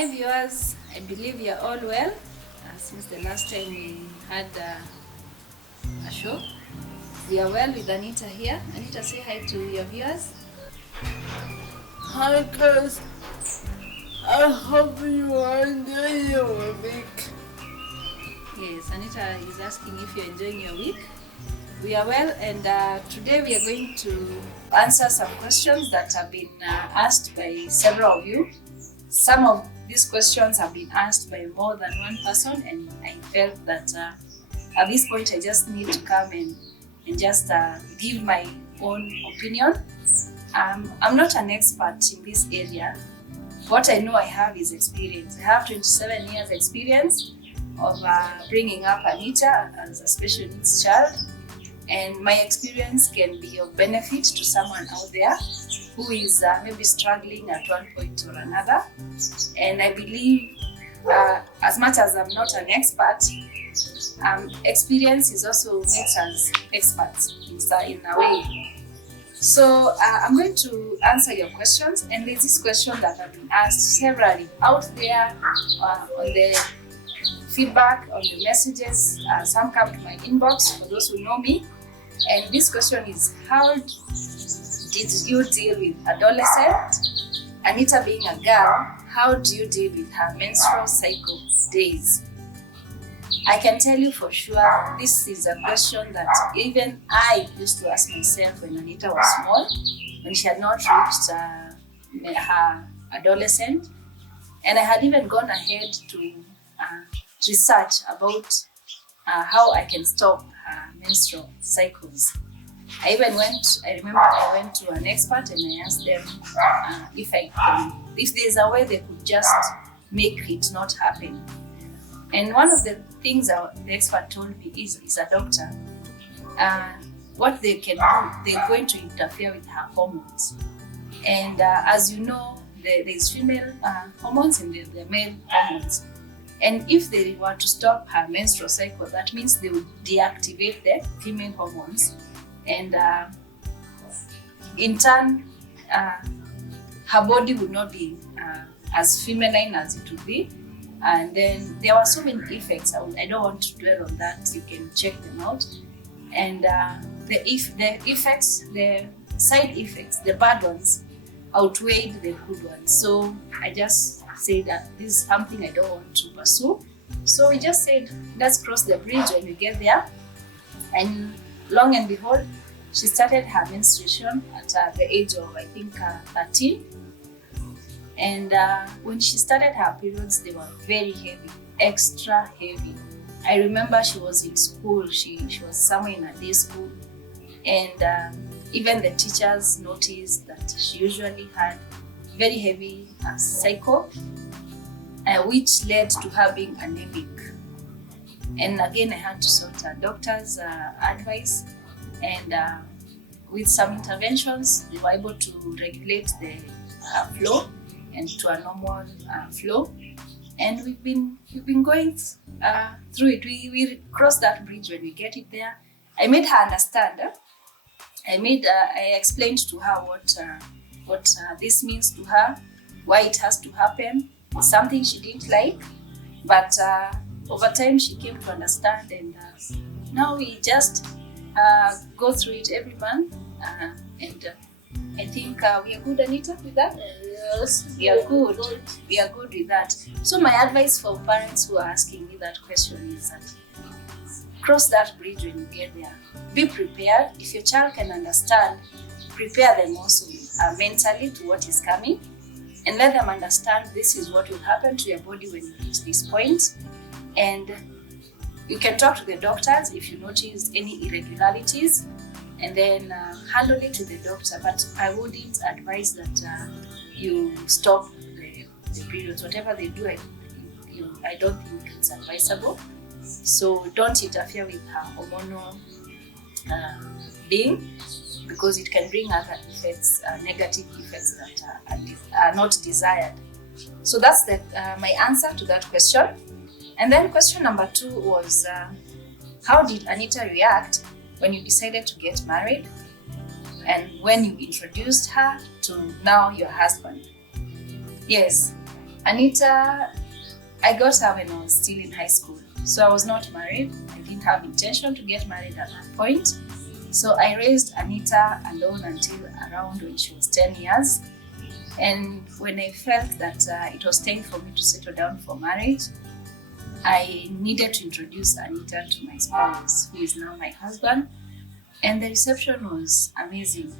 Hi viewers, I believe you're all well since the last time we had a show. We are well with Anita here. Anita, say hi to your viewers. Hi guys, I hope you are enjoying your week. Yes, Anita is asking if you're enjoying your week. We are well, and today we are going to answer some questions that have been asked by several of you. Some of these questions have been asked by more than one person, and I felt that at this point I just need to come and just give my own opinion. I'm not an expert in this area. What I know I have is experience. I have 27 years experience of bringing up Anita as a special needs child, and my experience can be of benefit to someone out there who is maybe struggling at one point or another. And I believe as much as I'm not an expert, experience is also makes us experts in a way. So I'm going to answer your questions, and there's this question that have been asked severally out there on the feedback, on the messages. Some come to my inbox for those who know me, and this question is: how did you deal with adolescent? Anita being a girl, how do you deal with her menstrual cycle days? I can tell you for sure, this is a question that even I used to ask myself when Anita was small, when she had not reached her adolescent. And I had even gone ahead to research about how I can stop her menstrual cycles. I remember I went to an expert and I asked them if there's a way they could just make it not happen. And one of the things the expert told me is a doctor. What they can do, they're going to interfere with her hormones. And as you know, there's female hormones and the male hormones. And if they were to stop her menstrual cycle, that means they would deactivate the female hormones. And in turn, her body would not be as feminine as it would be. And then there were so many effects. I don't want to dwell on that. You can check them out. And the effects, the side effects, the bad ones outweighed the good ones. So I just said that this is something I don't want to pursue. So we just said, let's cross the bridge when we get there. And long and behold, she started her menstruation at the age of, I think, 13. And when she started her periods, they were very heavy, extra heavy. I remember she was in school, she was somewhere in a day school. And even the teachers noticed that she usually had very heavy cycle, which led to her being anemic. And again, I had to sort a doctor's advice, and with some interventions, they were able to regulate the flow and to a normal flow. And we've been going through it. We cross that bridge when we get it there. I made her understand. I explained to her what this means to her, why it has to happen. It's something she didn't like, but over time she came to understand, and now we just go through it every month. And I think we are good, Anita, with that. Yes, We are good. We are good with that. So my advice for parents who are asking me that question is that cross that bridge when you get there. Be prepared. If your child can understand, prepare them also mentally to what is coming, and let them understand this is what will happen to your body when you reach this point. And you can talk to the doctors if you notice any irregularities, and then handle it to the doctor. But I wouldn't advise that you stop the periods. Whatever they do, I don't think it's advisable. So don't interfere with her hormonal being, because it can bring other effects, negative effects that are not desired. So that's my answer to that question. And then question number 2 was, how did Anita react when you decided to get married and when you introduced her to now your husband? Yes, Anita, I got her when I was still in high school. So I was not married. I didn't have intention to get married at that point. So I raised Anita alone until around when she was 10 years. And when I felt that it was time for me to settle down for marriage, I needed to introduce Anita to my spouse, who is now my husband. And the reception was amazing.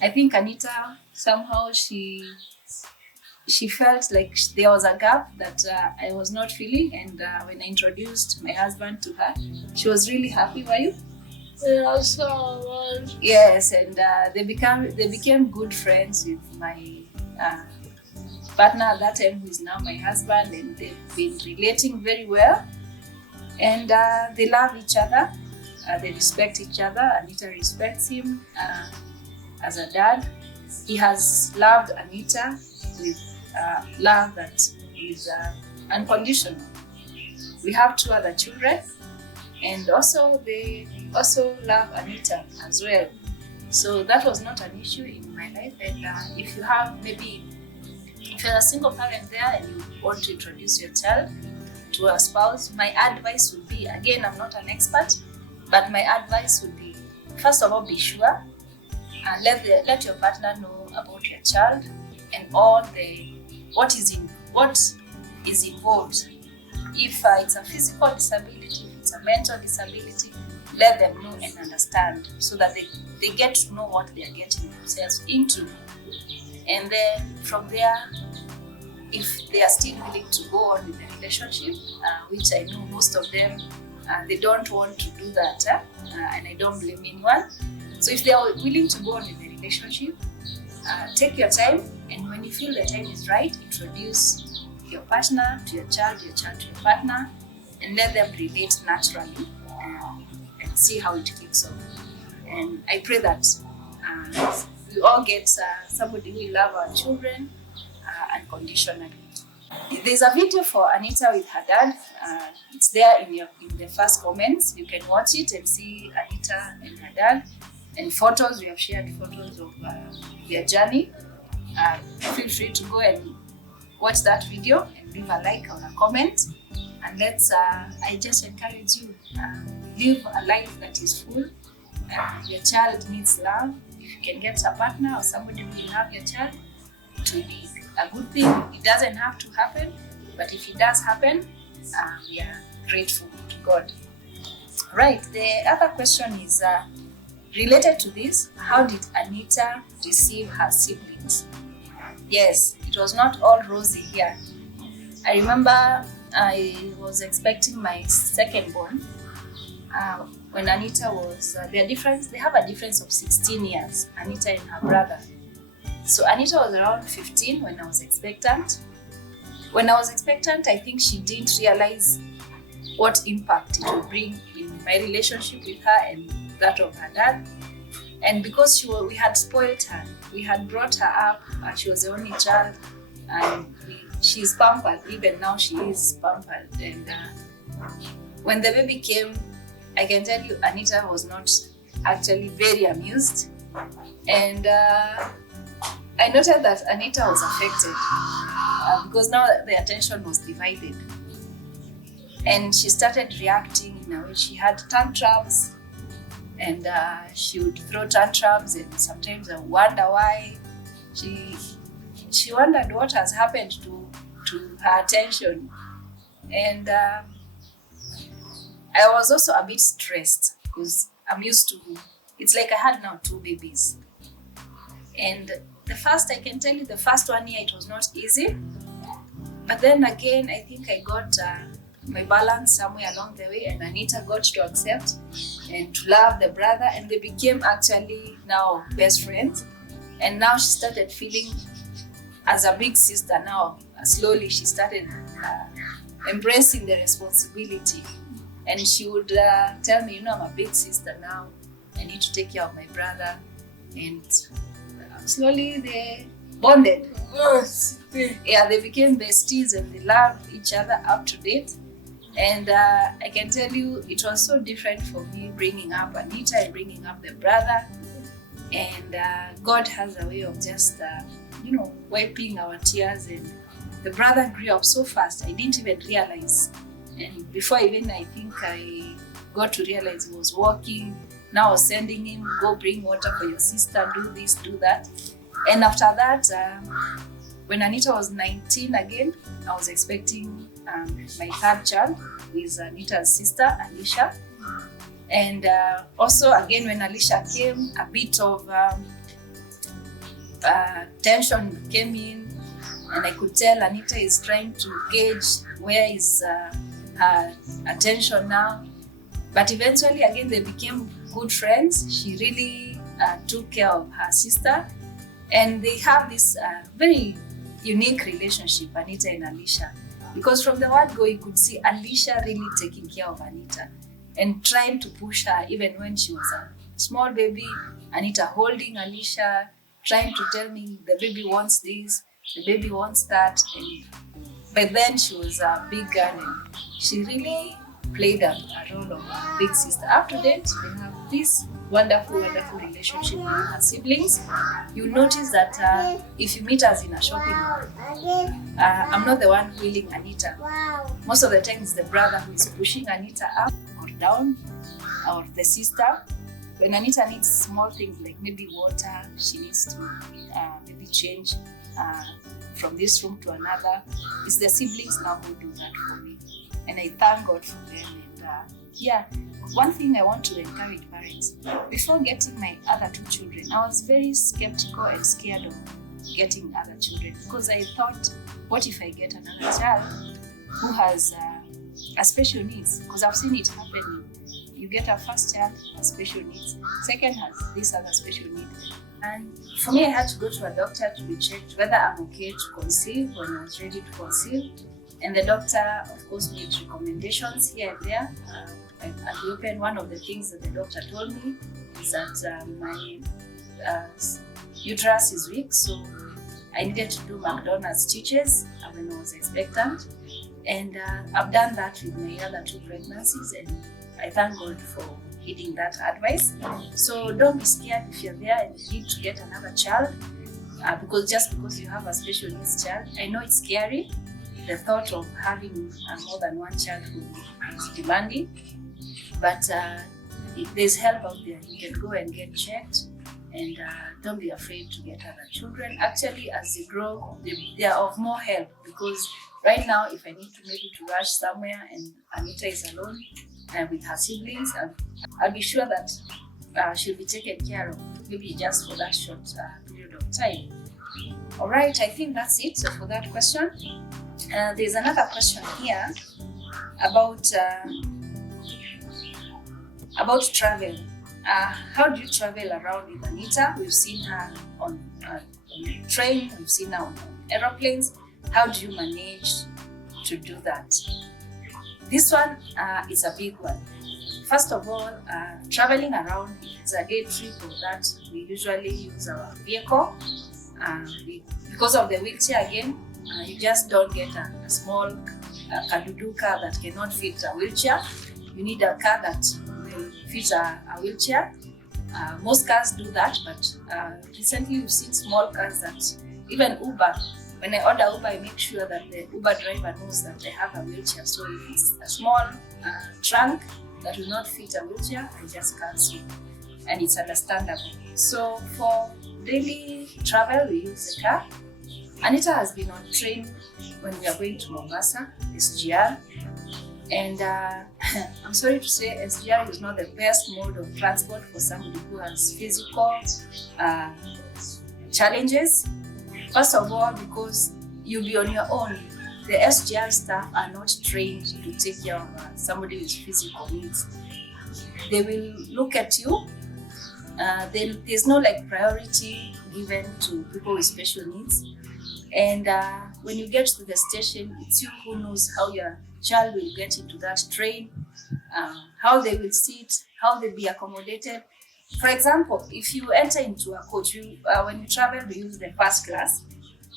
I think Anita, somehow she felt like there was a gap that I was not feeling. And when I introduced my husband to her, she was really happy. Were you? Yeah, so much. Yes, and they became good friends with my partner at that time, who is now my husband, and they've been relating very well. And they love each other. They respect each other. Anita respects him as a dad. He has loved Anita with love that is unconditional. We have 2 other children, and also they also love Anita as well. So that was not an issue in my life. And if you have if you're a single parent there and you want to introduce your child to a spouse, my advice would be, again, I'm not an expert, but my advice would be, first of all, be sure and let your partner know about your child and all what is involved. If it's a physical disability, if it's a mental disability, let them know and understand, so that they get to know what they are getting themselves into. And then from there, if they are still willing to go on with the relationship, which I know most of them, they don't want to do that, and I don't blame anyone. So if they are willing to go on with the relationship, take your time, and when you feel the time is right, introduce your partner to your child to your partner, and let them relate naturally and see how it kicks off. And I pray that we all get somebody who will love our children unconditionally. There's a video for Anita with her dad. It's there in the first comments. You can watch it and see Anita and her dad. And photos, we have shared photos of their journey. Feel free to go and watch that video and leave a like or a comment. And I just encourage you, live a life that is full. Your child needs love. If you can get a partner or somebody who will love your child, it will be a good thing. It doesn't have to happen, but if it does happen, we are grateful to God. Right, the other question is related to this. How did Anita receive her siblings? Yes, it was not all rosy here. I remember I was expecting my second born. When Anita was, they have a difference of 16 years, Anita and her brother. So Anita was around 15 when I was expectant. When I was expectant, I think she didn't realize what impact it would bring in my relationship with her and that of her dad. And because we had spoiled her, we had brought her up, she was the only child, and she's pampered. Even now she is pampered. And when the baby came, I can tell you Anita was not actually very amused. And I noted that Anita was affected because now the attention was divided. And she started reacting in a way. She had tantrums, and she would throw tantrums, and sometimes I wonder why. She wondered what has happened to her attention. And I was also a bit stressed because I'm used to, it's like I had now 2 babies. And the first 1 year, it was not easy. But then again, I think I got my balance somewhere along the way, and Anita got to accept and to love the brother, and they became actually now best friends. And now she started feeling as a big sister now. Slowly she started embracing the responsibility. And she would tell me, I'm a big sister now. I need to take care of my brother. And slowly they bonded. Yeah, they became besties, and they loved each other up to date. And I can tell you, it was so different for me bringing up Anita and bringing up the brother. And God has a way of just, wiping our tears and the brother grew up so fast, I didn't even realize. And before even I think I got to realize he was walking, now I was sending him, go bring water for your sister, do this, do that. And after that, when Anita was 19 again, I was expecting my third child, who is Anita's sister, Alicia. And also again, when Alicia came, a bit of tension came in, and I could tell Anita is trying to gauge where is her attention now. But eventually, again, they became good friends. She really took care of her sister, and they have this very unique relationship, Anita and Alicia, because from the word go, you could see Alicia really taking care of Anita and trying to push her even when she was a small baby. Anita holding Alicia, trying to tell me the baby wants this, the baby wants that. And by then she was a big girl, and she really played a role of a big sister. Up to date, they have this wonderful relationship with her siblings. You'll notice that if you meet us in a shopping mall, I'm not the one wheeling Anita. Most of the time it's the brother who is pushing Anita up or down, or the sister. When Anita needs small things like maybe water, she needs to maybe change from this room to another, it's the siblings now who do that for me. And I thank God for them. And one thing I want to encourage parents, before getting my other two children, I was very skeptical and scared of getting other children, because I thought, what if I get another child who has a special needs? Because I've seen it happening. You get a first child, has special needs. Second has this other special need. And for me, I had to go to a doctor to be checked whether I'm okay to conceive when I was ready to conceive. And the doctor, of course, made recommendations here and there. At the open, one of the things that the doctor told me is that my uterus is weak, so I needed to do McDonald's stitches when I was expectant. And I've done that with my other two pregnancies, and I thank God for heeding that advice. So don't be scared if you're there and you need to get another child, because you have a special needs child. I know it's scary, the thought of having more than one child who is demanding, but there's help out there. You can go and get checked, and don't be afraid to get other children. Actually, as they grow, they are of more help, because right now, if I need to maybe to rush somewhere and Anita is alone with her siblings, I'll be sure that she'll be taken care of, maybe just for that short period of time. All right, I think that's it for that question. There's another question here about travel. How do you travel around with Anita? We've seen her on the train, we've seen her on aeroplanes. How do you manage to do that? This one is a big one. First of all, traveling around, if it's a day trip or that, we usually use our vehicle. Because of the wheelchair again, you just don't get a small kadudu car that cannot fit a wheelchair. You need a car that will fit a wheelchair. Most cars do that, but recently we've seen small cars that, even Uber, when I order Uber, I make sure that the Uber driver knows that I have a wheelchair. So if it's a small trunk that will not fit a wheelchair, I just cancel, and it's understandable. So for daily travel, we use the car. Anita has been on train when we are going to Mombasa, SGR. And I'm sorry to say SGR is not the best mode of transport for somebody who has physical challenges. First of all, because you'll be on your own. The SGR staff are not trained to take care of somebody with physical needs. They will look at you. There's no priority given to people with special needs. And when you get to the station, it's you who knows how your child will get into that train, how they will sit, how they'll be accommodated. For example, if you enter into a coach, when you travel, we use the first class.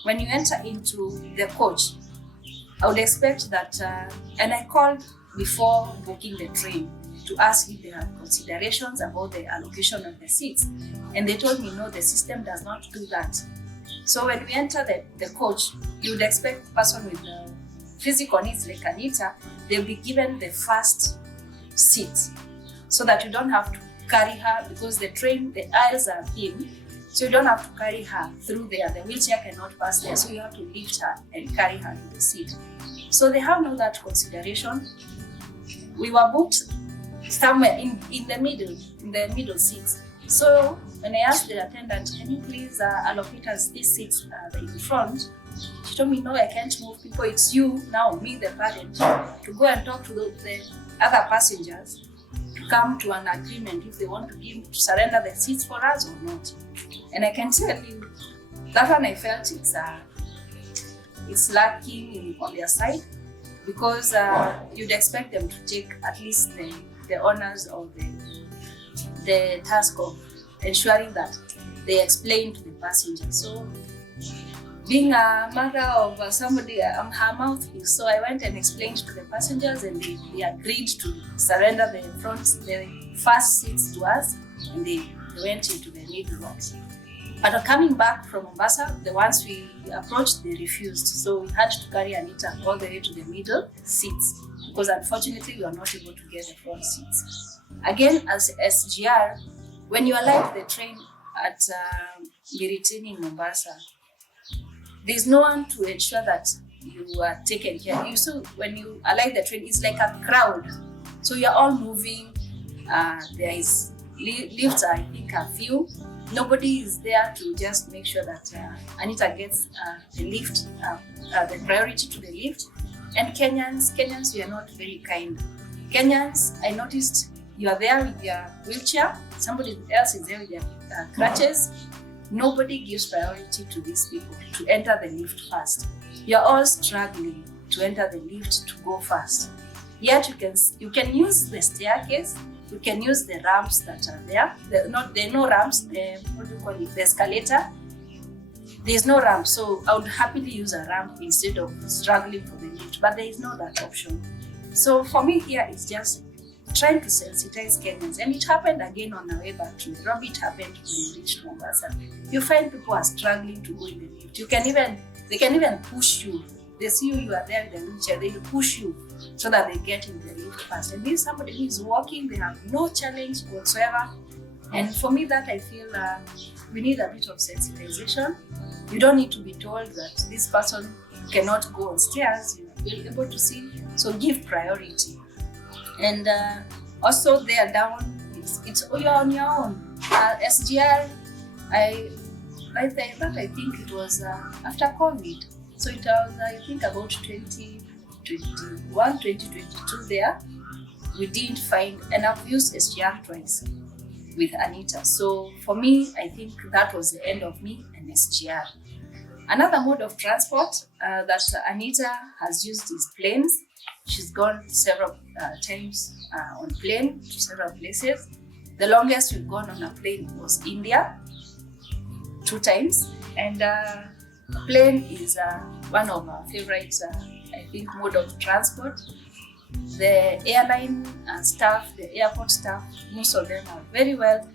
When you enter into the coach, I would expect that, and I called before booking the train to ask if they have considerations about the allocation of the seats. And they told me, no, the system does not do that. So when we enter the coach, you would expect the person with physical needs like Anita, they'll be given the first seat so that you don't have to carry her, because the aisles are thin, so you don't have to carry her through there. The wheelchair cannot pass there, so you have to lift her and carry her to the seat. So they have no that consideration. We were booked somewhere in the middle seats. So when I asked the attendant, can you please allocate us these seats in front? She told me, no, I can't move people. It's you, now me, the parent, to go and talk to the other passengers to come to an agreement if they want to surrender the seats for us or not. And I can tell you, that one I felt it's lacking on their side, because you'd expect them to take at least the honors of the task of ensuring that they explain to the passengers. So being a mother of somebody, her mouthpiece, so I went and explained to the passengers, and they agreed to surrender the first seats to us, and they went into the middle ones. But coming back from Mombasa, the ones we approached, they refused. So we had to carry Anita all the way to the middle seats, because unfortunately we were not able to get the front seats. Again, as SGR, when you alight the train at Miritini in Mombasa, there's no one to ensure that you are taken care. When you alight the train, it's like a crowd. So you're all moving. There is lifts, I think a few. Nobody is there to just make sure that Anita gets the lift, the priority to the lift. And Kenyans, we are not very kind. Kenyans, I noticed you are there with your wheelchair. Somebody else is there with their crutches. Nobody gives priority to these people to enter the lift first. You're all struggling to enter the lift to go fast. Yet you can use the staircase, you can use the ramps that are there. There are no ramps, the escalator. There's no ramp, so I would happily use a ramp instead of struggling for the lift, but there is no that option. So for me here, it's just trying to sensitize Kenyans, and it happened again on our way back to Nairobi. It happened when we reached Mombasa. You find people are struggling to go in the lift. They can even push you. They see you are there in the wheelchair, they will push you so that they get in the lift fast. And this somebody who is walking, they have no challenge whatsoever. And for me, that I feel we need a bit of sensitization. You don't need to be told that this person cannot go on stairs. You're able to see, so give priority. And also they are down, you're on your own. SGR, I think it was after COVID. So it was, I think, about 2021, 2022 there. We didn't find, and I've used SGR twice with Anita. So for me, I think that was the end of me and SGR. Another mode of transport that Anita has used is planes. She's gone several times on plane to several places. The longest we've gone on a plane was India, 2 times. And plane is one of our favorite, I think, mode of transport. The airline staff, the airport staff, most of them are very well,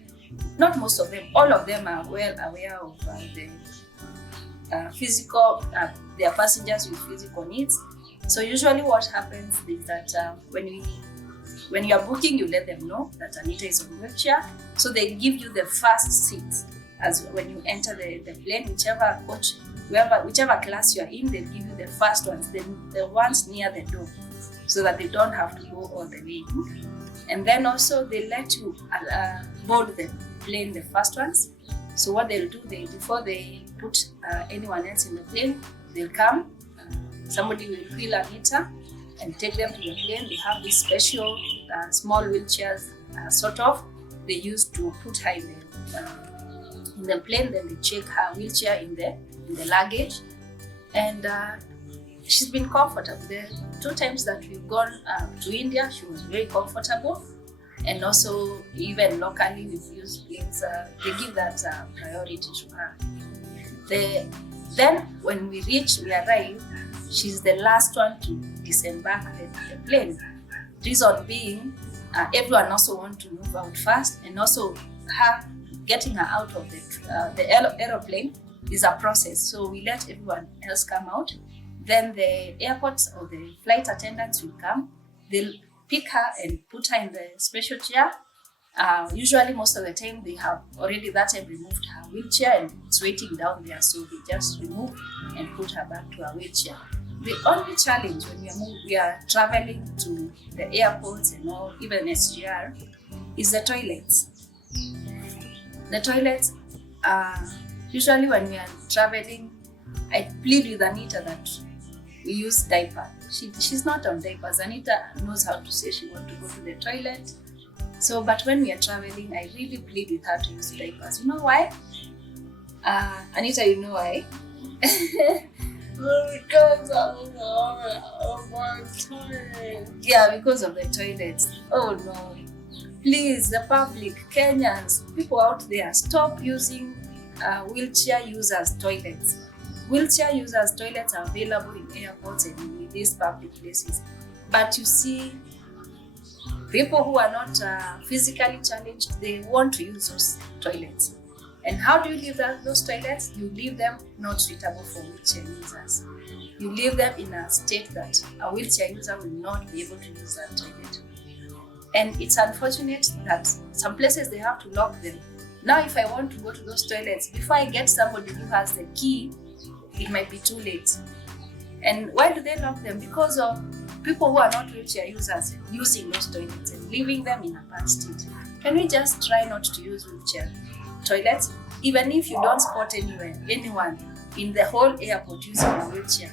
not most of them, all of them are well aware of the their passengers with physical needs. So usually what happens is that when you are booking, you let them know that Anita is on wheelchair. So they give you the first seat as when you enter the plane, whichever coach, whichever class you are in, they'll give you the first ones, the ones near the door, so that they don't have to go all the way in. And then also they let you board the plane, the first ones. So what they'll do, before they put anyone else in the plane, they'll come, somebody will wheel Anita and take them to the plane. They have these special small wheelchairs, they use to put her in the plane. Then they check her wheelchair in the luggage, and she's been comfortable. The 2 times that we've gone to India, she was very comfortable. And also, even locally, we've used planes. They give that priority to her. Then, when we arrive, she's the last one to disembark the plane. Reason being, everyone also wants to move out fast, and also getting her out of the aeroplane is a process. So we let everyone else come out. Then the airports or the flight attendants will come. They'll pick her and put her in the special chair. Usually, most of the time, they have already that time removed her wheelchair and it's waiting down there. So they just remove and put her back to her wheelchair. The only challenge when we are traveling to the airports and all, even SGR, is the toilets. The toilets, usually when we are traveling, I plead with Anita that we use diaper. She's not on diapers. Anita knows how to say she wants to go to the toilet. So, but when we are traveling, I really plead with her to use diapers. You know why? Anita, you know why? Because of my toilet. Yeah, because of the toilets. Oh no. Please, the public, Kenyans, people out there, stop using wheelchair users' toilets. Wheelchair users' toilets are available in airports and in these public places. But you see, people who are not physically challenged, they want to use those toilets. And how do you leave those toilets? You leave them not suitable for wheelchair users. You leave them in a state that a wheelchair user will not be able to use that toilet. And it's unfortunate that some places they have to lock them. Now, if I want to go to those toilets, before I get somebody who has the key, it might be too late. And why do they lock them? Because of people who are not wheelchair users using those toilets and leaving them in a bad state. Can we just try not to use wheelchair toilets? Even if you don't spot anyone in the whole airport using a wheelchair,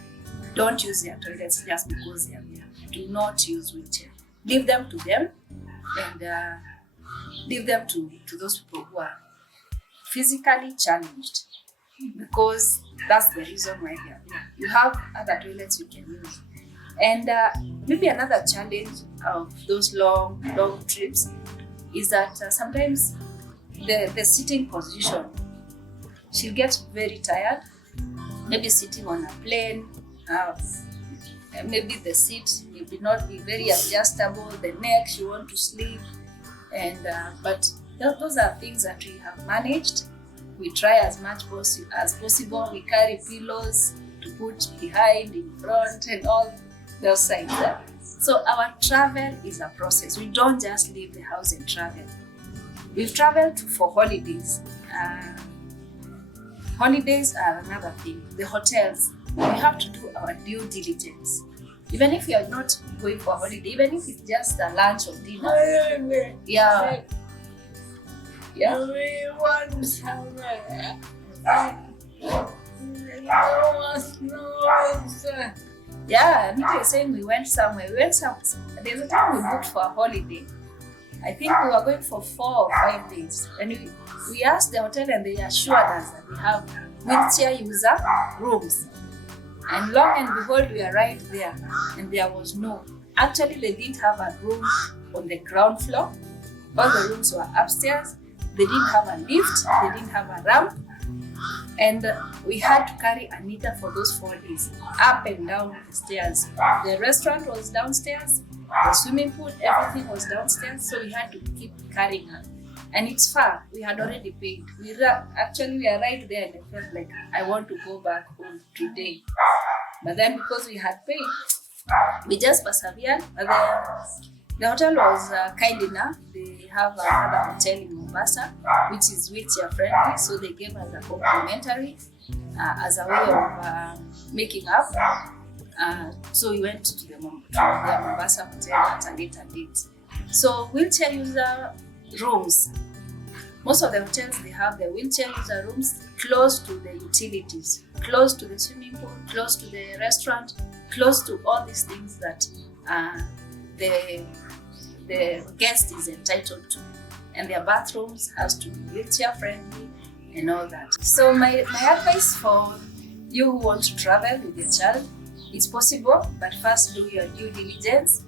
don't use their toilets just because they are there. Do not use wheelchair. Leave them to them and leave them to those people who are physically challenged, because that's the reason why they are there. You have other toilets you can use. And maybe another challenge of those long trips is that sometimes the sitting position, she'll get very tired, maybe sitting on a plane, maybe the seat may not be very adjustable, the neck, she wants to sleep, and but those are things that we have managed. We try as much as possible. We carry pillows to put behind, in front, and all those sides. So our travel is a process. We don't just leave the house and travel. We've traveled for holidays. Holidays are another thing. The hotels, we have to do our due diligence. Even if you're not going for a holiday, even if it's just a lunch or dinner. Yeah. Yeah. We want somewhere. Yeah, Anita is saying we went somewhere. There's a time we booked for a holiday. I think we were going for 4 or 5 days. And we asked the hotel and they assured us that we have wheelchair user rooms. And lo and behold, we arrived there and there was no. Actually, they didn't have a room on the ground floor. All the rooms were upstairs. They didn't have a lift. They didn't have a ramp. And we had to carry Anita for those 4 days, up and down the stairs. The restaurant was downstairs, the swimming pool, everything was downstairs, so we had to keep carrying her. And it's far, we had already paid. We arrived there and I felt like, I want to go back home today. But then because we had paid, we just persevered. The hotel was kind enough. They have another hotel in Mombasa, which is wheelchair friendly, so they gave us a complimentary as a way of making up. So we went to the Mombasa hotel at a later date. So wheelchair user rooms, most of the hotels, they have the wheelchair user rooms close to the utilities, close to the swimming pool, close to the restaurant, close to all these things that the guest is entitled to, and their bathrooms has to be wheelchair friendly and all that. So my advice for you who want to travel with your child, it's possible, but first do your due diligence.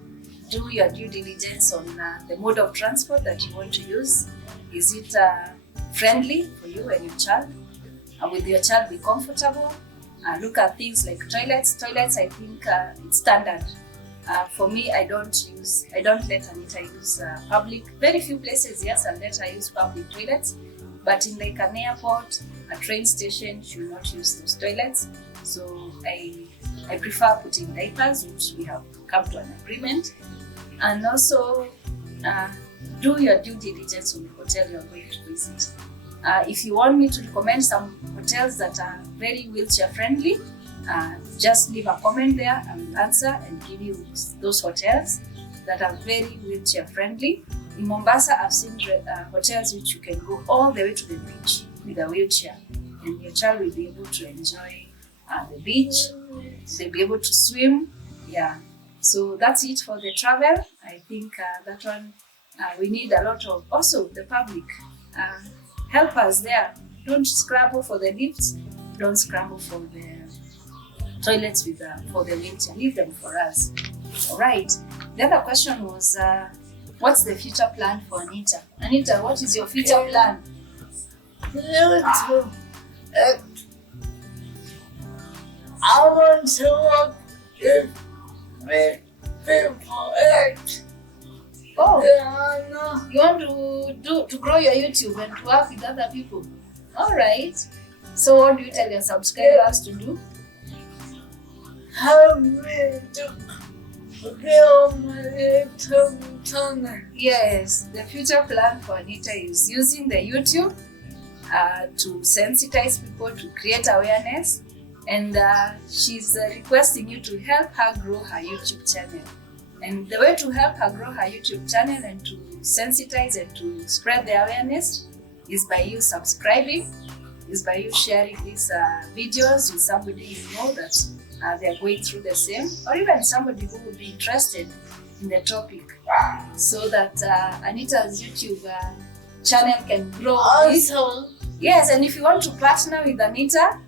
Do your due diligence on the mode of transport that you want to use. Is it friendly for you and your child? Will your child be comfortable? Look at things like toilets. Toilets, I think it's standard. For me, I don't let Anita use public. Very few places, yes, I'll let her use public toilets. But in like an airport, a train station should not use those toilets. So I prefer putting diapers, which we have come to an agreement. And also do your due diligence on the hotel you are going to visit. If you want me to recommend some hotels that are very wheelchair friendly, just leave a comment there. I will answer and give you those hotels that are very wheelchair friendly. In Mombasa, I've seen hotels which you can go all the way to the beach with a wheelchair, and your child will be able to enjoy the beach. They'll be able to swim. Yeah. So that's it for the travel. I think that one, we need a lot of also the public. Help us there. Don't scramble for the lifts. Don't scramble for the toilets for the wheelchair. Leave them for us. All right. The other question was, what's the future plan for Anita? Anita, what is your future plan? I want to work with people. Oh, Yeah, you want to grow your YouTube and to work with other people? All right. So what do you tell your subscribers to do? help me to build my YouTube channel. Yes, the future plan for Anita is using the YouTube to sensitize people, to create awareness, and she's requesting you to help her grow her YouTube channel. And the way to help her grow her YouTube channel and to sensitize and to spread the awareness is by you subscribing, is by you sharing these videos with somebody you know that they are going through the same, or even somebody who would be interested in the topic, so that Anita's YouTube channel can grow. Also, Yes, and if you want to partner with Anita,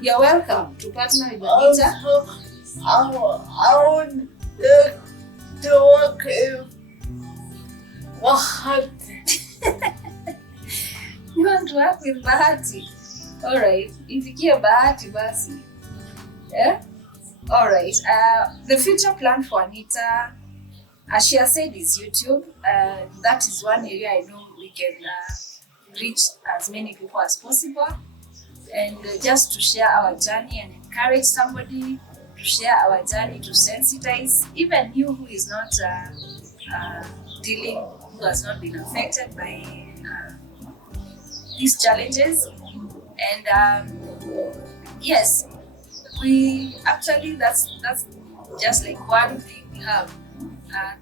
you're welcome to partner with Anita. I would like to work with Bahati. You want to work with Bahati? All right, ifikie Bahati basi. Yeah? All right. The future plan for Anita, as she has said, is YouTube. That is one area I know we can reach as many people as possible, and just to share our journey and encourage somebody to share our journey, to sensitize even you who is not who has not been affected by these challenges. And yes, we actually that's just like one thing we have.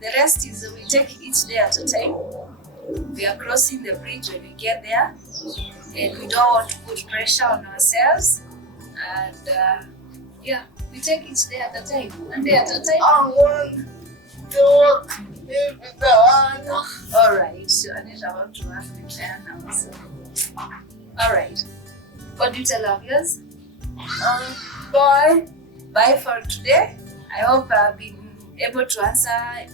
The rest is we take each day at a time. We are crossing the bridge when we get there, and we don't want to put pressure on ourselves. And yeah, we take each day at a time, one day at a time. I want to work with Anna. All right, so Anita, I want to work with Anna also. All right, what do you tell our viewers? Bye. Bye for today. I hope I've been able to answer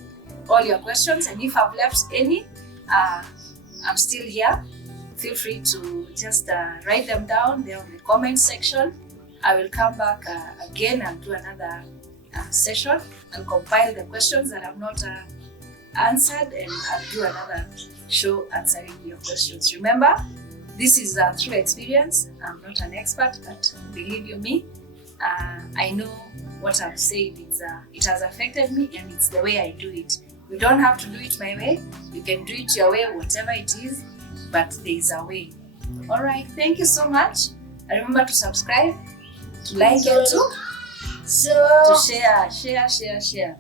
all your questions, and if I've left any, I'm still here. Feel free to just write them down there on the comment section. I will come back again and do another session. I'll compile the questions that I've not answered, and I'll do another show answering your questions. Remember, this is through experience. I'm not an expert, but believe you me, I know what I've said. It has affected me, and it's the way I do it. You don't have to do it my way. You can do it your way, whatever it is, but there is a way. All right, thank you so much. And remember to subscribe, to like and to share. Share.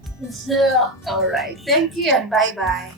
All right, thank you and bye-bye.